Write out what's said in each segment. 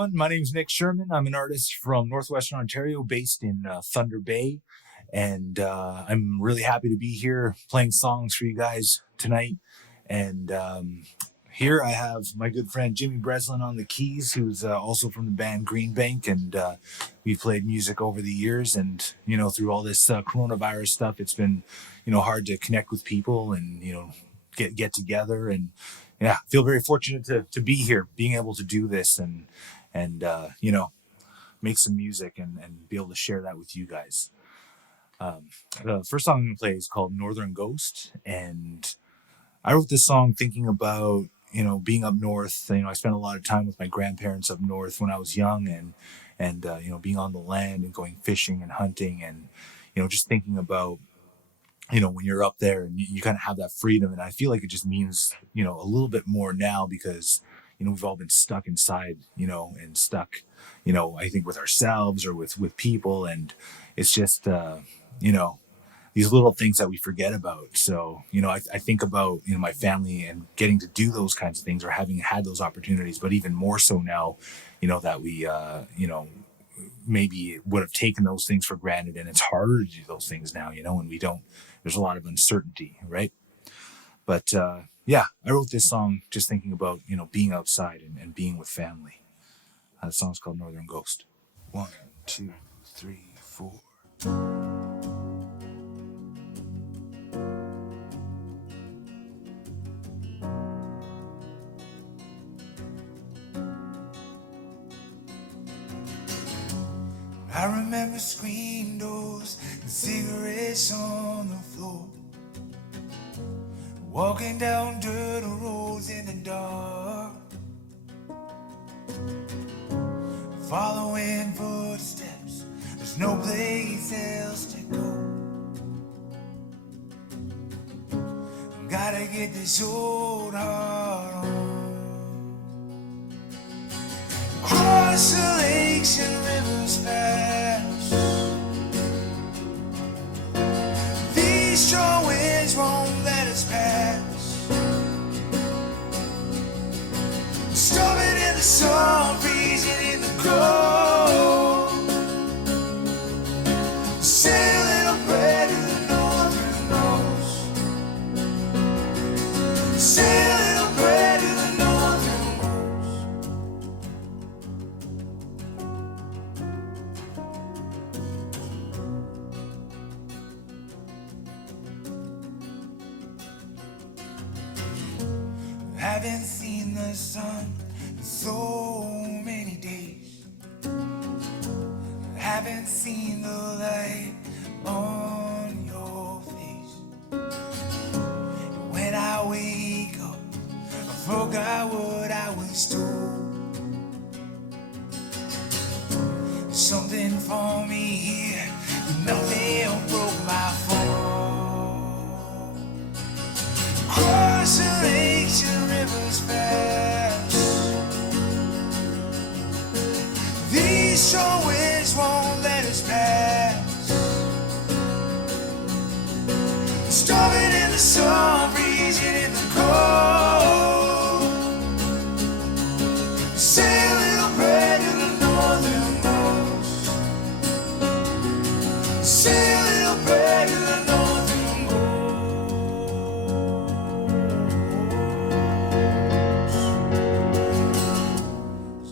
everyone. My name's Nick Sherman. I'm an artist from Northwestern Ontario based in Thunder Bay. And I'm really happy to be here playing songs for you guys tonight. And here I have my good friend Jimmy Breslin on the keys, who's also from the band Green Bank. And we've played music over the years. And, through all this coronavirus stuff, it's been, hard to connect with people and, get together. And yeah, feel very fortunate to be here, being able to do this and make some music and be able to share that with you guys. The first song I'm going to play is called Northern Ghost. And I wrote this song thinking about, being up north. I spent a lot of time with my grandparents up north when I was young and being on the land and going fishing and hunting and, just thinking about, when you're up there and you kind of have that freedom. And I feel like it just means, a little bit more now because, we've all been stuck inside, and stuck, I think with ourselves or with people. And it's just, these little things that we forget about. So, I think about, my family and getting to do those kinds of things or having had those opportunities, but even more so now, that we, maybe would have taken those things for granted, and it's harder to do those things now, and we don't, there's a lot of uncertainty, right? But yeah, I wrote this song just thinking about, being outside and being with family. The song's called Northern Ghost. 1, 2, 3, 4. I remember screen doors and cigarettes on the floor, walking down dirt roads in the dark, following footsteps. There's no place else to go. Gotta get this old heart on. Cross the lakes and rivers fast. These strong winds won't let us pass. Starving in the sun, freezing in the cold. Sailing a bread to the northern coast. Sailing a bread to the northern haven't seen the sun in so many days. Haven't seen the light on your face. When I wake up, I forgot what I was told. Something for me here, nothing broke my fall. Cross the lakes and rivers fast. These strong winds won't let us pass. Starving in the sun, freezing in the cold. Sailing a bread to the northern coast. Sailing a bread to the northern coast.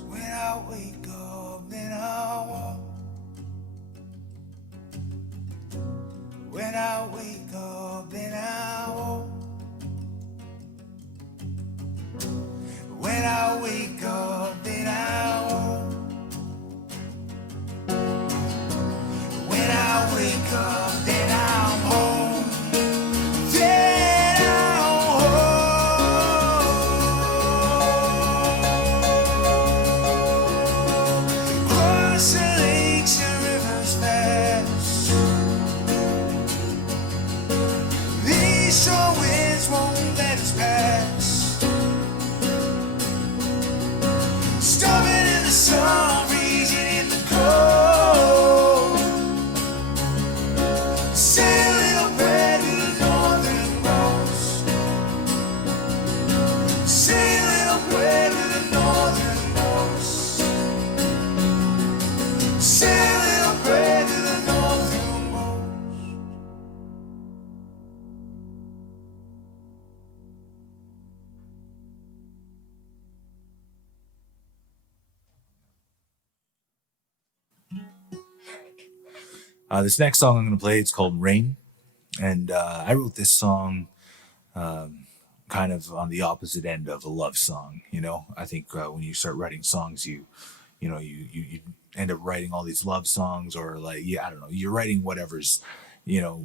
When I wake up, then I walk. When I wake up, then I walk. When I wake up, then I walk. When I wake up, then I'm home. Then I'm home. Cross the lakes and rivers fast. This next song I'm going to play, it's called Rain. And I wrote this song kind of on the opposite end of a love song. You know, I think when you start writing songs, you end up writing all these love songs, or like, yeah, I don't know, you're writing whatever's,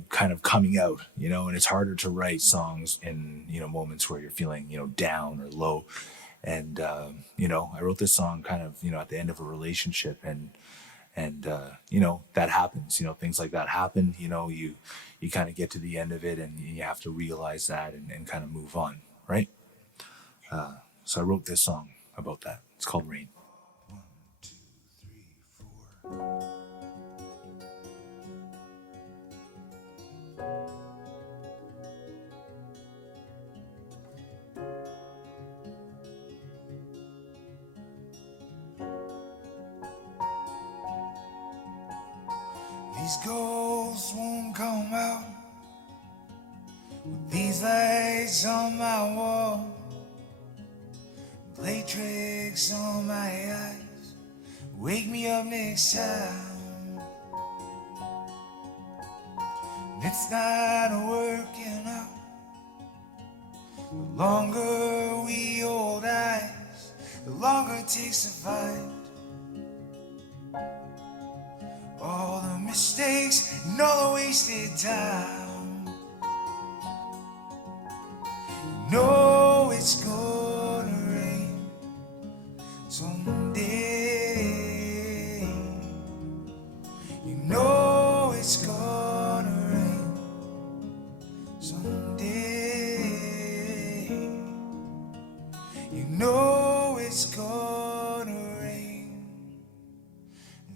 kind of coming out, and it's harder to write songs in, moments where you're feeling, down or low. And, I wrote this song kind of, at the end of a relationship, and that happens, things like that happen, you kind of get to the end of it, and you have to realize that, and kind of move on, right? So I wrote this song about that. It's called Rain. These ghosts won't come out with these lights on my wall, play tricks on my eyes, wake me up next time. It's not working out. The longer we hold eyes, the longer it takes to find all the mistakes and all the wasted time. You know it's gonna rain someday. You know it's gonna rain someday. You know it's gonna rain.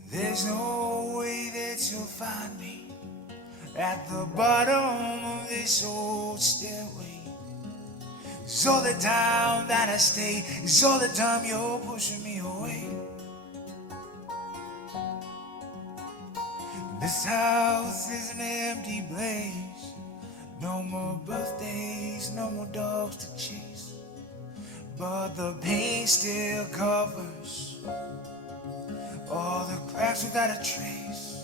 There's no way that you'll find me at the bottom of this old stairway. It's all the time that I stay, it's all the time you're pushing me away. This house is an empty place. No more birthdays, no more dogs to chase. But the paint still covers all the cracks without a trace.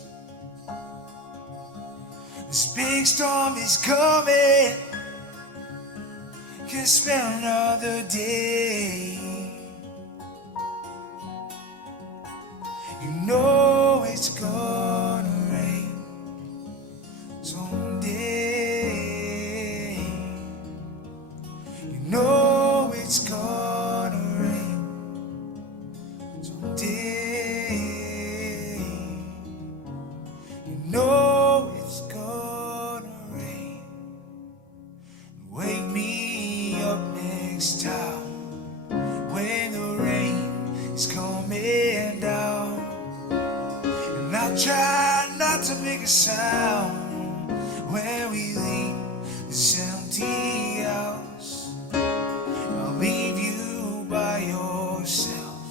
This big storm is coming. Can't spend another day. You know it's gonna rain someday. You know it's gonna rain someday. You know it's gonna rain. Wake me up next time when the rain is coming down, and I'll try not to make a sound when we leave this empty house. I'll leave you by yourself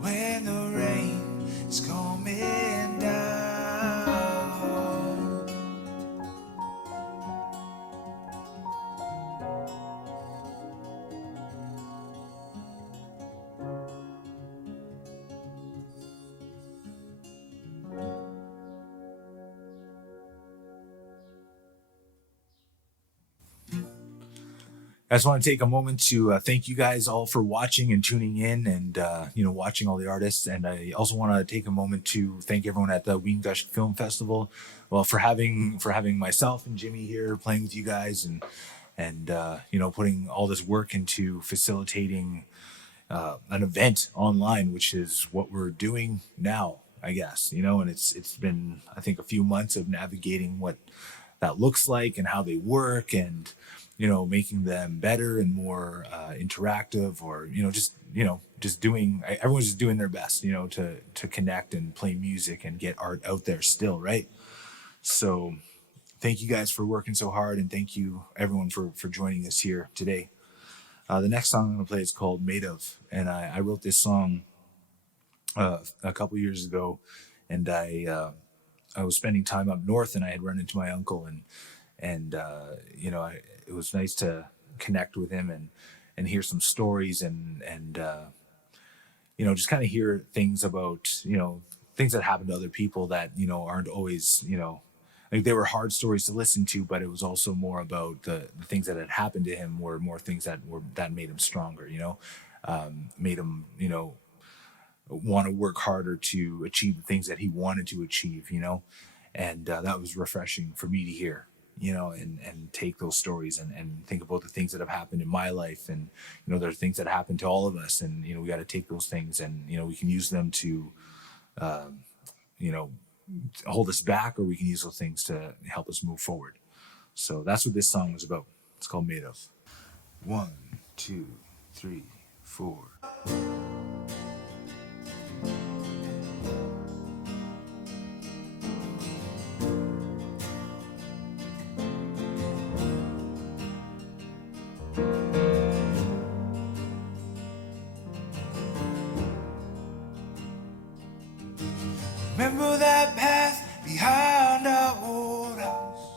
when the rain is coming down. I just want to take a moment to thank you guys all for watching and tuning in, and watching all the artists. And I also want to take a moment to thank everyone at the Weengush Film Festival, well, for having myself and Jimmy here playing with you guys, and putting all this work into facilitating an event online, which is what we're doing now, I guess. And it's been, I think, a few months of navigating what that looks like and how they work, and making them better and more interactive, or just doing, everyone's just doing their best, to connect and play music and get art out there still, right? So thank you guys for working so hard, and thank you everyone for joining us here today. The next song I'm going to play is called Made Of, and I wrote this song a couple years ago, and I was spending time up north, and I had run into my uncle, and it was nice to connect with him and hear some stories, and just kind of hear things about things that happen to other people that, aren't always, like they were hard stories to listen to, but it was also more about the things that had happened to him were more things that made him stronger, made him, want to work harder to achieve the things that he wanted to achieve, and that was refreshing for me to hear, and take those stories and think about the things that have happened in my life. And, there are things that happen to all of us, and, we got to take those things and, we can use them to, you know, hold us back, or we can use those things to help us move forward. So that's what this song was about. It's called Made Of. 1, 2, 3, 4. Remember that path behind our old house?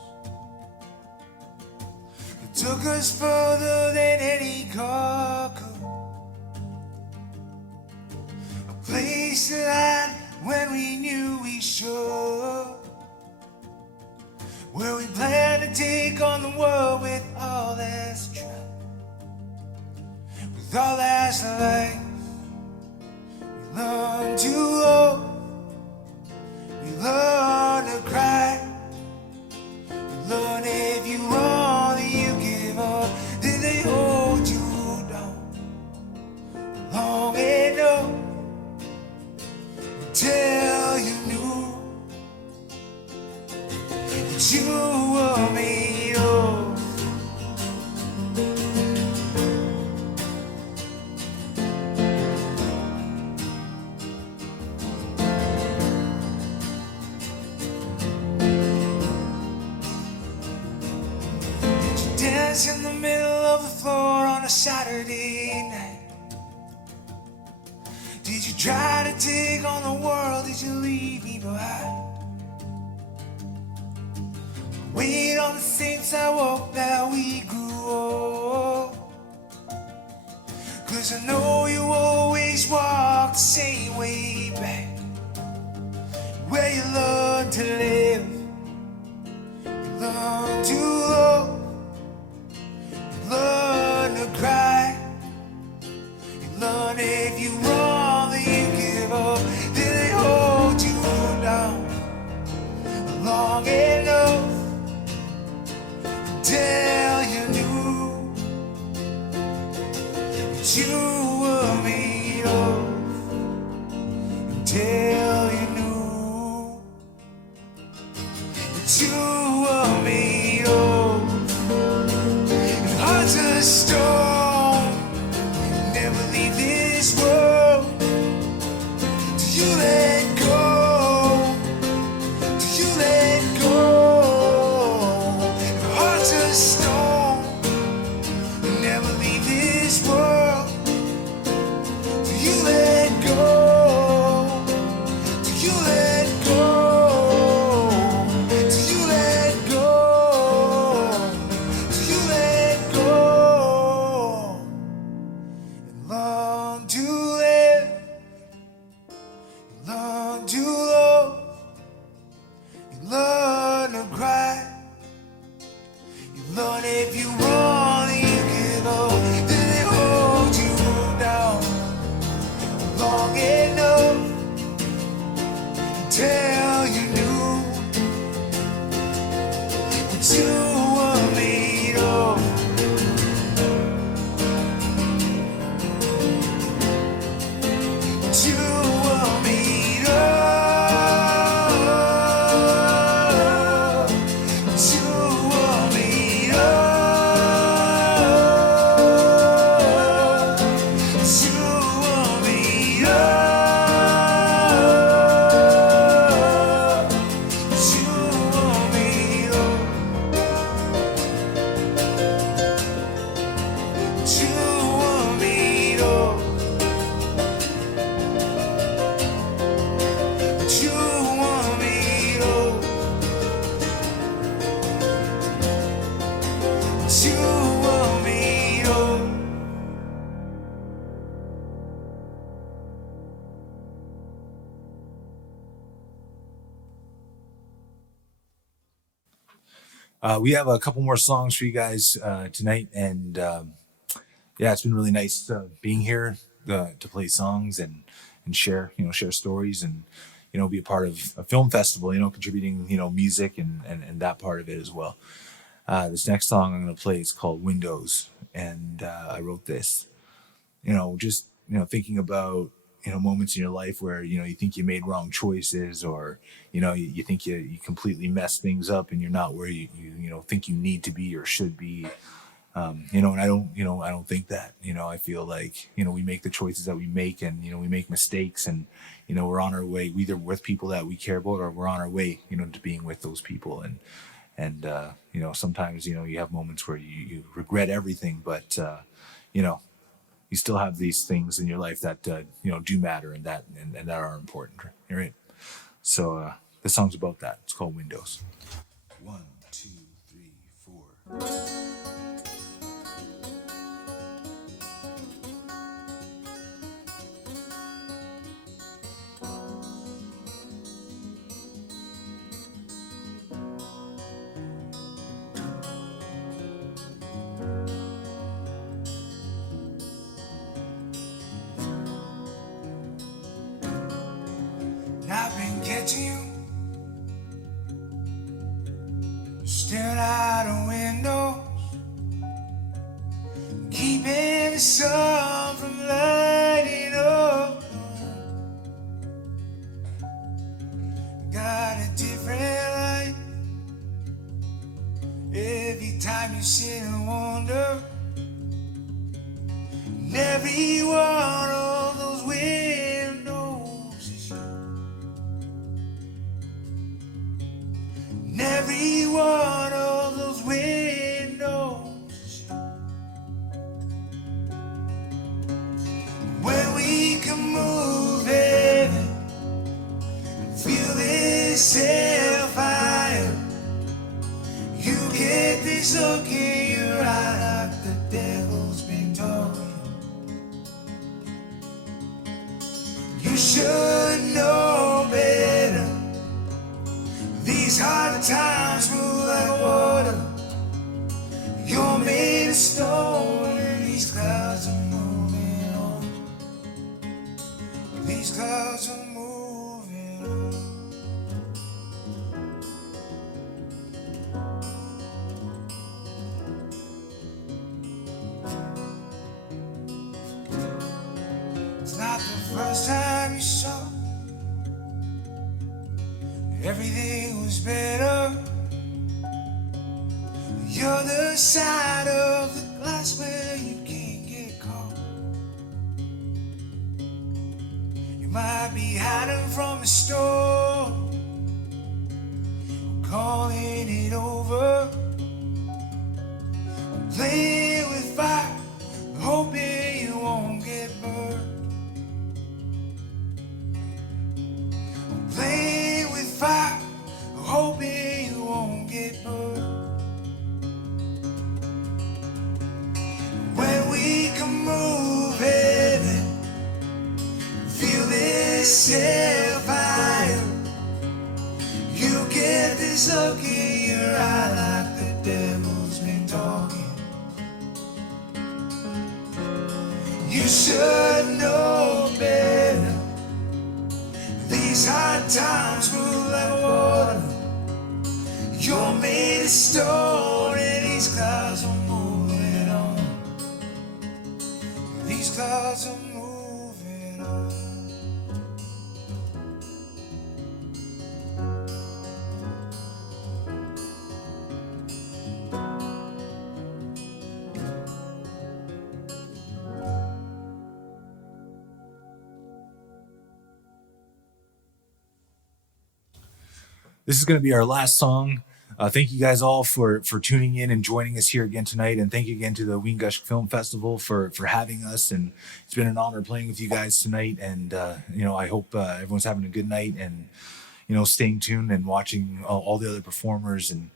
It took us further than any car could. A place to land when we knew we should. Where we planned to take on the world with all that's true. With all that's life, we learn to love. We learn to cry. We learn if you want that you give up, then they hold you down long enough until you knew that you were made of. Dance in the middle of the floor on a Saturday night. Did you try to take on the world? Did you leave me behind? Wait on the same sidewalk that we grew old. 'Cause I know you always walk the same way back, where you learn to live, you learn to love. Learn to cry. You learn if you wrong that you give up, then they hold you down long enough until you knew that you were made of. Until you knew that you were made of. Hearts of stone, never leave this world. Do you let go? Do you let go? Hearts of stone, never leave this world. Do you let go? Do you let go? Do you let We have a couple more songs for you guys tonight, and yeah, it's been really nice being here to play songs and share share stories and be a part of a film festival. Contributing music and that part of it as well. This next song I'm going to play is called Windows, and I wrote this just thinking about moments in your life where you think you made wrong choices, or you think you completely messed things up and you're not where you think you need to be or should be. And I don't think that. I feel like we make the choices that we make, and we make mistakes, and we're on our way either with people that we care about, or we're on our way to being with those people. And sometimes you have moments where you regret everything, but you know you still have these things in your life that do matter, and that are important, right? So the song's about that. It's called Windows. One, two, three, four. I've been catching you staring out a window, keeping the sun from lighting up. Got a different light every time you sit and wonder. And every one of those windows is you. And every one of those windows is you. When we can move it and feel this hellfire, you get this look in your eye like the devil's been talking. You should know better. These hard times move like water. You're made of stone, and these clouds are moving on. These clouds are moving on. It's not the first time you saw everything was better. The other side of the glass where you can't get caught. You might be hiding from the storm, calling it over, playing with fire, hoping you won't get burned. Playing with fire, hoping you won't get burned. When we can move it, feel this hellfire, you get this look in your eye like the devil's been talking. You should know better. These hard times move like water. You're made of stone, and these clouds are moving on. These clouds are moving on. This is going to be our last song. Thank you guys all for tuning in and joining us here again tonight, and thank you again to the Weengush Film Festival for having us. And it's been an honor playing with you guys tonight. And I hope everyone's having a good night, and staying tuned and watching all the other performers, and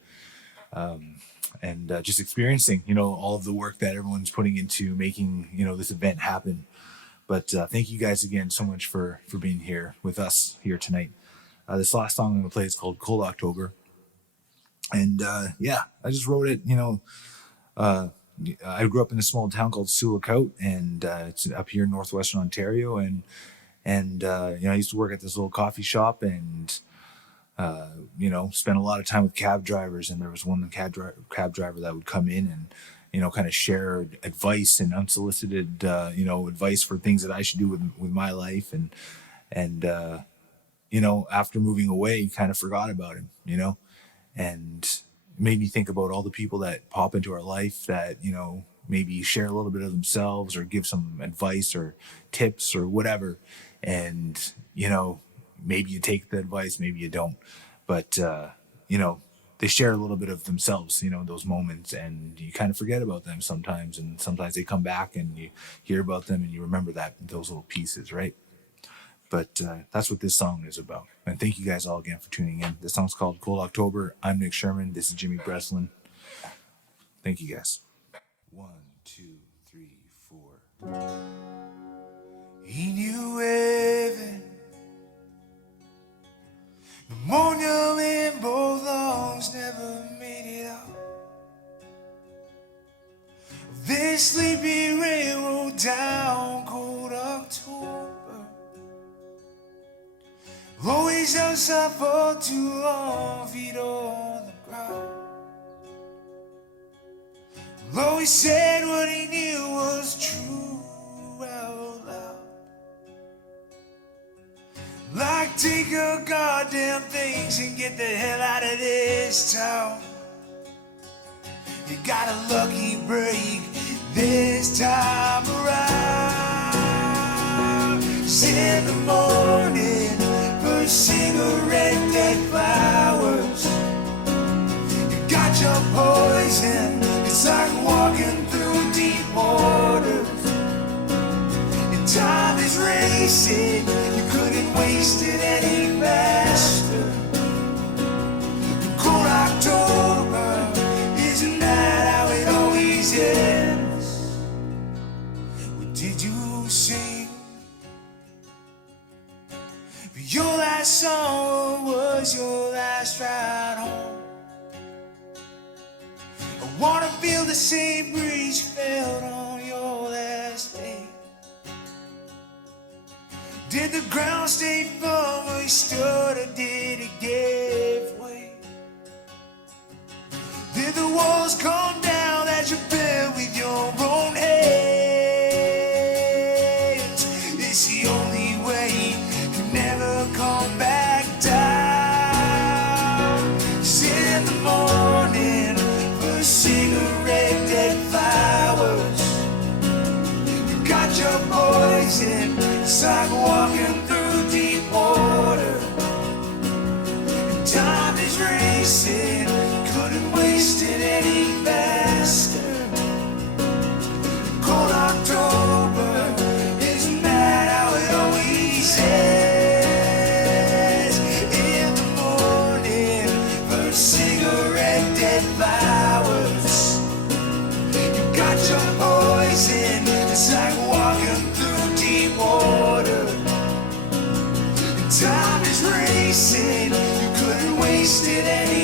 just experiencing all of the work that everyone's putting into making this event happen. But thank you guys again so much for being here with us here tonight. This last song I'm going to play is called Cold October. And yeah, I just wrote it. Uh, I grew up in a small town called Sioux-Lookout, and it's up here in northwestern Ontario. And I used to work at this little coffee shop, and spent a lot of time with cab drivers. And there was one cab driver that would come in and kind of share advice and unsolicited advice for things that I should do with my life. And after moving away, kind of forgot about him. And it made me think about all the people that pop into our life that maybe share a little bit of themselves or give some advice or tips or whatever. And maybe you take the advice, maybe you don't, but they share a little bit of themselves in those moments, and you kind of forget about them sometimes, and sometimes they come back and you hear about them and you remember those little pieces, right? But that's what this song is about. And thank you guys all again for tuning in. This song's called Cold October. I'm Nick Sherman. This is Jimmy Breslin. Thank you guys. 1, 2, 3, 4. He knew heaven. Pneumonia in both lungs, never made it out. This sleepy railroad down cold October. Always outside for too long, feet on the ground. Always said what he knew was true out loud. Like, take your goddamn things and get the hell out of this town. You got a lucky break this time around. It's in the morning, first cigarette, dead flowers. You got your poison, it's like walking through deep waters. And time is racing, you couldn't waste it any faster. The cold October, isn't that how it always ends? What did you sing? Your last song was your last ride home. I wanna feel the same breeze you felt on your last day. Did the ground stay firm where you stood, or did it give way? Did the walls come down that you built with your own hands? It's the only way you never come back down. It's in the morning for a cigarette, dead flowers. You got your poison, it's like walking through deep water. And time is racing, couldn't waste it any faster. Cold October, isn't that how it always ends? In the morning, first cigarette, dead flowers. You got your poison, it's like walking through deep water. And time is racing, you couldn't waste it any